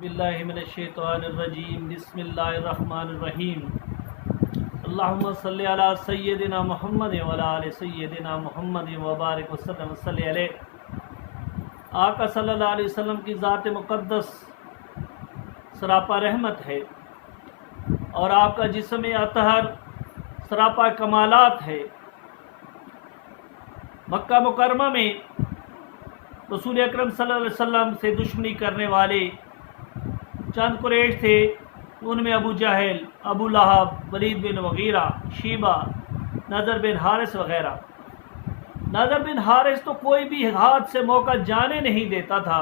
باللہ من الشیطان الرجیم بسم اللہ الرحمن الرحیم اللہم صلی علی سیدنا محمد وعلی آل سیدنا محمد وبارک وسلم صلی علیہ۔ آقا صلی اللہ علیہ وسلم کی ذات مقدس سراپا رحمت ہے اور آپ کا جسم اطہر سراپا کمالات ہے۔ مکہ مکرمہ میں رسول اکرم صلی اللہ علیہ وسلم سے دشمنی کرنے والے چند قریش تھے، ان میں ابو جہل، ابو لہب، ولید بن مغیرہ، شیبہ، نضر بن حارث وغیرہ۔ نضر بن حارث تو کوئی بھی ہاتھ سے موقع جانے نہیں دیتا تھا،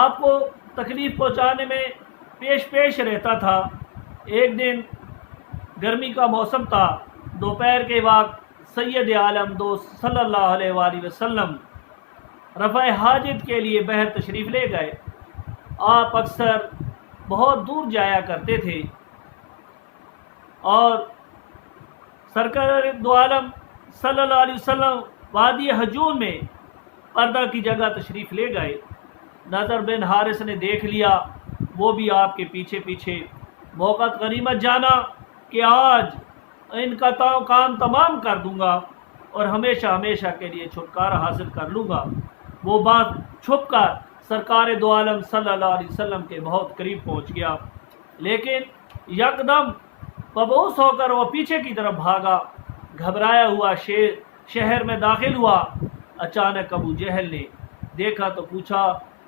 آپ کو تکلیف پہنچانے میں پیش رہتا تھا۔ ایک دن گرمی کا موسم تھا، دوپہر کے وقت سید عالم دوست صلی اللہ علیہ وآلہ وسلم رفع حاجت کے لیے بہر تشریف لے گئے۔ آپ اکثر بہت دور جایا کرتے تھے اور سرکار دو عالم صلی اللہ علیہ وسلم وادی حجون میں پردہ کی جگہ تشریف لے گئے۔ نضر بن حارث نے دیکھ لیا، وہ بھی آپ کے پیچھے پیچھے۔ موقع غنیمت جانا کہ آج ان کا کام تمام کر دوں گا اور ہمیشہ ہمیشہ کے لیے چھٹکارا حاصل کر لوں گا۔ وہ بات چھپ کر سرکار دو عالم صلی اللہ علیہ وسلم کے بہت قریب پہنچ گیا، لیکن یکدم مبعوث ہو کر وہ پیچھے کی طرف بھاگا، گھبرایا ہوا شہر میں داخل ہوا۔ اچانک ابو جہل نے دیکھا تو پوچھا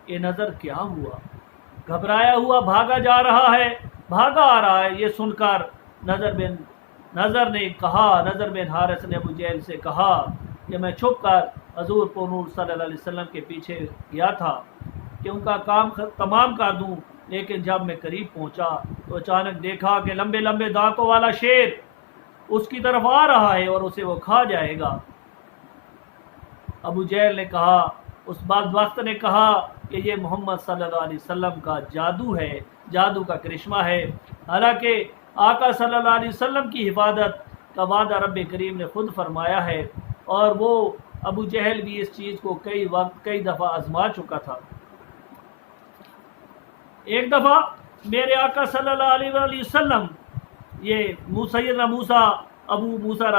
کہ نظر کیا ہوا؟ گھبرایا ہوا بھاگا جا رہا ہے، بھاگا آ رہا ہے۔ یہ سن کر نضر بن حارث نے ابو جہل سے کہا کہ میں چھپ کر حضور پونور صلی اللہ علیہ وسلم کے پیچھے گیا تھا کہ ان کا کام تمام کر دوں، لیکن جب میں قریب پہنچا تو اچانک دیکھا کہ لمبے لمبے دانتوں والا شیر اس کی طرف آ رہا ہے اور اسے وہ کھا جائے گا۔ ابو جہل نے کہا، اس بدبخت نے کہا کہ یہ محمد صلی اللہ علیہ وسلم کا جادو ہے، جادو کا کرشمہ ہے۔ حالانکہ آقا صلی اللہ علیہ وسلم کی حفاظت کا وعدہ رب کریم نے خود فرمایا ہے، اور وہ ابو جہل بھی اس چیز کو کئی دفعہ آزما چکا تھا۔ ایک دفعہ میرے آقا صلی اللہ علیہ وآلہ وسلم، یہ سیدنا موسیٰ ابو موسیٰ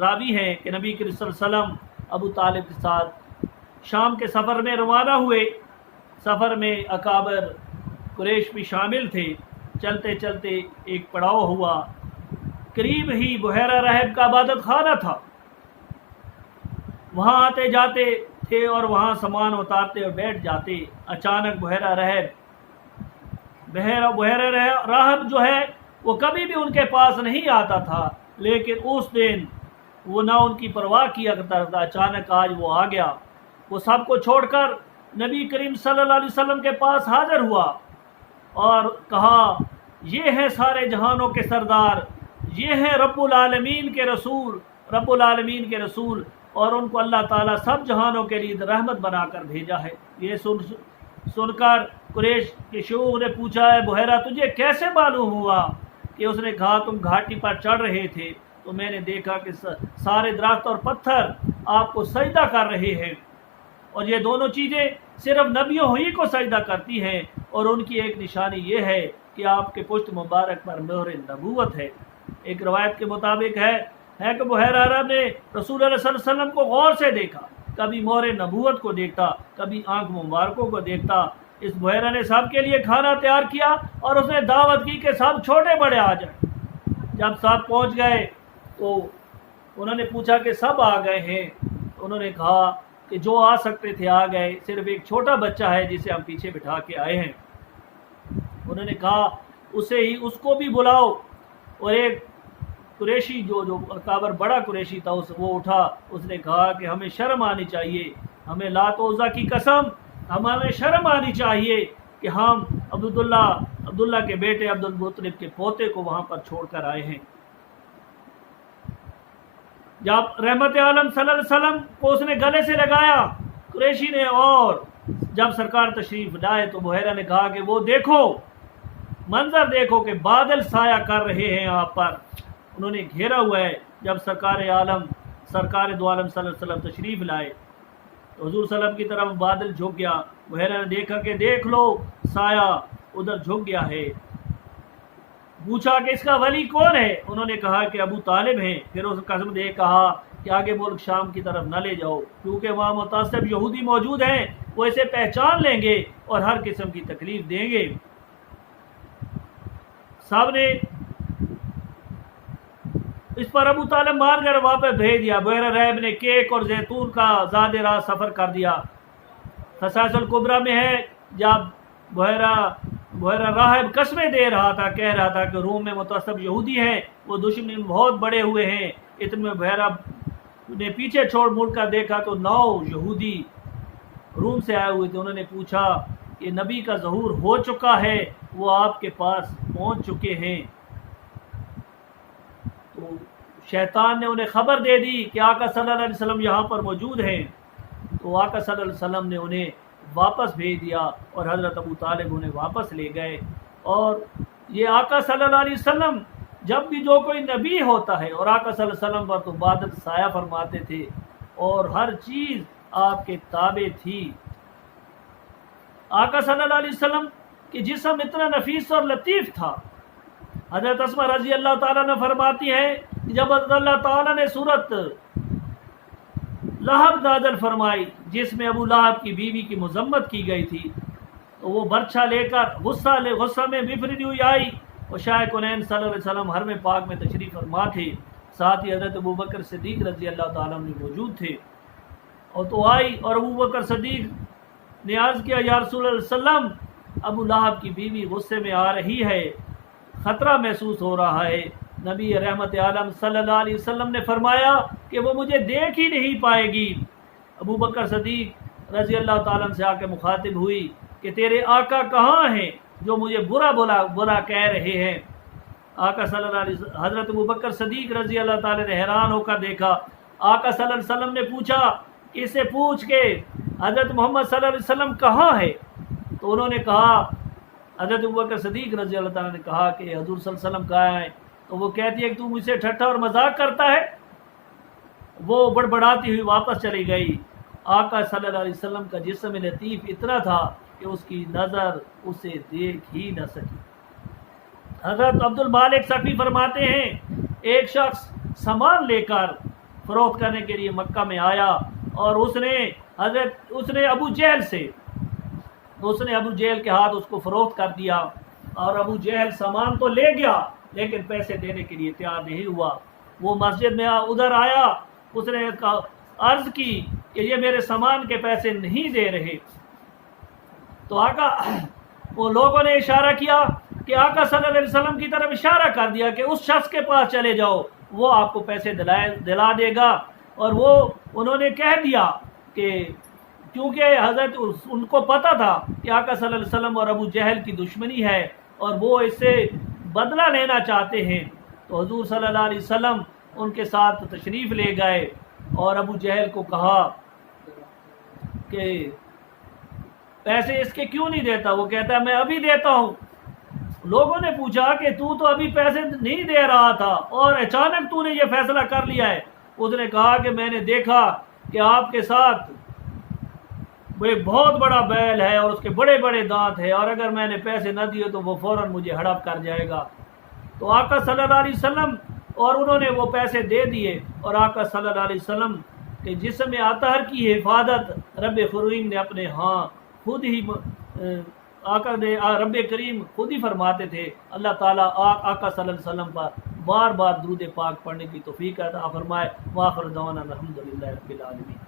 راوی ہیں کہ نبی کریم صلی اللہ علیہ وسلم ابو طالب کے ساتھ شام کے سفر میں روانہ ہوئے۔ سفر میں اکابر قریش بھی شامل تھے۔ چلتے چلتے ایک پڑاؤ ہوا، قریب ہی بحیرہ رحب کا عبادت خانہ تھا۔ وہاں آتے جاتے تھے اور وہاں سامان اتارتے اور بیٹھ جاتے۔ اچانک بحیرہ راہب جو ہے وہ کبھی بھی ان کے پاس نہیں آتا تھا، لیکن اس دن وہ نہ ان کی پرواہ کیا کرتا تھا۔ اچانک آج وہ آ گیا، وہ سب کو چھوڑ کر نبی کریم صلی اللہ علیہ وسلم کے پاس حاضر ہوا اور کہا، یہ ہیں سارے جہانوں کے سردار، یہ ہیں رب العالمین کے رسول، اور ان کو اللہ تعالیٰ سب جہانوں کے لیے رحمت بنا کر بھیجا ہے۔ یہ سن کر قریش کے شیوخ نے پوچھا، ہے بحیرہ تجھے کیسے معلوم ہوا؟ کہ اس نے کہا، تم گھاٹی پر چڑھ رہے تھے تو میں نے دیکھا کہ سارے درخت اور پتھر آپ کو سجدہ کر رہے ہیں، اور یہ دونوں چیزیں صرف نبیوں ہی کو سجدہ کرتی ہیں، اور ان کی ایک نشانی یہ ہے کہ آپ کے پشت مبارک پر مہر نبوت ہے۔ ایک روایت کے مطابق ہے کہ بحیرہ عرب نے رسول اللہ صلی اللہ علیہ وسلم کو غور سے دیکھا، کبھی مہر نبوت کو دیکھتا، کبھی آنکھ مبارکوں کو دیکھتا۔ اس بحیرہ نے سب کے لیے کھانا تیار کیا اور اس نے دعوت کی کہ سب چھوٹے بڑے آ جائیں۔ جب سب پہنچ گئے تو انہوں نے پوچھا کہ سب آ گئے ہیں؟ انہوں نے کہا کہ جو آ سکتے تھے آ گئے، صرف ایک چھوٹا بچہ ہے جسے ہم پیچھے بٹھا کے آئے ہیں۔ انہوں نے کہا اس کو بھی بلاؤ، اور ایک قریشی جو اکابر بڑا قریشی تھا وہ اٹھا، اس نے کہا کہ ہمیں شرم آنی چاہیے، ہمیں لات و عزیٰ کی قسم، ہمیں شرم آنی چاہیے کہ ہم عبداللہ کے بیٹے عبد المطلب کے پوتے کو وہاں پر چھوڑ کر آئے ہیں۔ جب رحمت عالم صلی اللہ علیہ وسلم کو اس نے گلے سے لگایا قریشی نے، اور جب سرکار تشریف لائے تو بحیرہ نے کہا کہ وہ دیکھو، منظر دیکھو کہ بادل سایہ کر رہے ہیں آپ پر، انہوں نے گھیرا ہوا ہے۔ جب سرکار دو عالم صلی اللہ علیہ وسلم تشریف لائے تو حضور صلی اللہ علیہ وسلم کی طرف بادل جھک گیا، बहरा ने देखा कि देख लो साया उधर झुक गया है। पूछा कि इसका वली कौन है? उन्होंने कहा कि अबू तालिब हैं। फिर उस कसम दे कहा कि आगे मुल्क शाम की तरफ न ले जाओ, क्योंकि वहाँ मुतासिब यहूदी मौजूद हैं, वो इसे पहचान लेंगे और हर किस्म की तकलीफ देंगे। साहब ने इस पर अबू तालिब मार कर वापस भेज दिया। बुहैरा रहब ने केक और जैतून का ज़्यादा राह सफ़र कर दिया। खसाइसुल कुबरा में है, जब बुहैरा राहब कस्में दे रहा था, कह रहा था कि रूम में मुतअस्सिब यहूदी हैं, वो दुश्मन बहुत बड़े हुए हैं। इतने में बुहैरा ने पीछे छोड़ मुड़ कर देखा तो 9 यहूदी रूम से आए हुए थे। उन्होंने पूछा कि नबी का ज़हूर हो चुका है, वो आपके पास पहुंच चुके हैं। तो शैतान ने उन्हें खबर दे दी कि आका सल्लल्लाहु अलैहि वसल्लम यहाँ पर मौजूद हैं। तो आका सल्लल्लाहु अलैहि वसल्लम ने उन्हें वापस भेज दिया और हज़रत अबू तालिब उन्हें वापस ले गए। और ये आका सल्लल्लाहु अलैहि वसल्लम जब भी जो कोई नबी होता है, और आका सल्लल्लाहु अलैहि वसल्लम पर तो बादल साया फरमाते थे और हर चीज़ आपके ताबे थी। आका सल्लल्लाहु अलैहि वसल्लम की जिस्म इतना नफीस और लतीफ़ था। हज़रत अस्मा रज़ी अल्लाह ताला ने फरमाती है कि जब अल्लाह ताला ने सूरत लहब नाज़िल फरमाई, जिसमें अबू लहब की बीवी की मज़म्मत की गई थी, तो वो बर्छा लेकर गुस्सा में बिफरी हुई आई और शाह कुनैन सल्लल्लाहु अलैहि वसल्लम हरम पाक में तशरीफ़ फरमा थे। साथ ही हज़रत अबू बकर सिद्दीक़ रज़ी अल्लाह ताला अन्हु मौजूद थे। और तो आई और अबू बकर सिद्दीक़ ने अर्ज़ किया, या रसूल सल्लम, अबू लहब की बीवी गुस्से में आ रही है, ख़तरा महसूस हो रहा है। नबी रहमत आलम सल्लल्लाहु अलैहि वसल्लम ने फरमाया कि वो मुझे देख ही नहीं पाएगी। अबू बकर सिद्दीक़ रज़ी अल्लाह ताला से आके मुखातिब हुई कि तेरे आका कहाँ हैं जो मुझे बुरा कह रहे हैं? आका सल्लल्लाहु अलैहि वसल्लम, हज़रत अबू बकर सिद्दीक़ रज़ी अल्लाह ताला ने हैरान होकर देखा। आका सल्लल्लाहु अलैहि वसल्लम ने पूछा, इससे पूछ के हज़रत मोहम्मद सल्लल्लाहु अलैहि वसल्लम कहाँ है? तो उन्होंने कहा, हज़रत अबू बकर सिद्दीक़ रज़ी अल्लाह ताला ने कहा कि हज़ूर सल्लल्लाहु अलैहि वसल्लम कहाँ है? तो वो कहती है कि तू मुझसे ठट्ठा और मजाक करता है। वो बड़बड़ाती हुई वापस चली गई। आका सल्लल्लाहु अलैहि वसल्लम का जिस्म लतीफ़ इतना था कि उसकी नज़र उसे देख ही न सकी। हज़रत अब्दुल मालिक सफ़ी फरमाते हैं, एक शख्स सामान लेकर फ़रोख्त करने के लिए मक्का में आया और उसने अबू जहल के हाथ उसको फ़रोख्त कर दिया। और अबू जहल सामान तो ले गया लेकिन पैसे देने के लिए तैयार नहीं हुआ। वो मस्जिद में उधर आया, उसने अर्ज़ की कि ये मेरे सामान के पैसे नहीं दे रहे। तो आका, वो लोगों ने इशारा किया कि आका सल्लल्लाहु अलैहि वसल्लम की तरफ इशारा कर दिया कि उस शख्स के पास चले जाओ, वो आपको पैसे दिला देगा। और वो उन्होंने कह दिया कि क्योंकि हज़रत उनको पता था कि आका सल्लल्लाहु अलैहि वसल्लम और अबू जहल की दुश्मनी है और वो इससे बदला लेना चाहते हैं। तो हुज़ूर सल्लल्लाहु अलैहि वसल्लम उनके साथ तशरीफ़ ले गए और अबू जहल को कहा कि पैसे इसके क्यों नहीं देता? वो कहता है मैं अभी देता हूँ। लोगों ने पूछा कि तू तो अभी पैसे नहीं दे रहा था और अचानक तूने ये फैसला कर लिया है। उसने कहा कि मैंने देखा कि आपके साथ वो एक बहुत बड़ा बैल है और उसके बड़े बड़े दांत है, और अगर मैंने पैसे न दिए तो वो फ़ौरन मुझे हड़प कर जाएगा। तो आका सल्लल्लाहु अलैहि वसल्लम और उन्होंने वो पैसे दे दिए और आका सल्लल्लाहु अलैहि वसल्लम के जिस्म अतहर की हिफाजत रब करीम ने अपने खुद ही रब करीम खुद ही फरमाते थे। अल्लाह ताला आका सल्लल्लाहु अलैहि वसल्लम पर बार बार दुरूद पाक पढ़ने की तौफीक अता फरमाए। वाखिर दवाना अल्हम्दुलिल्लाहि रब्बिल आलमीन।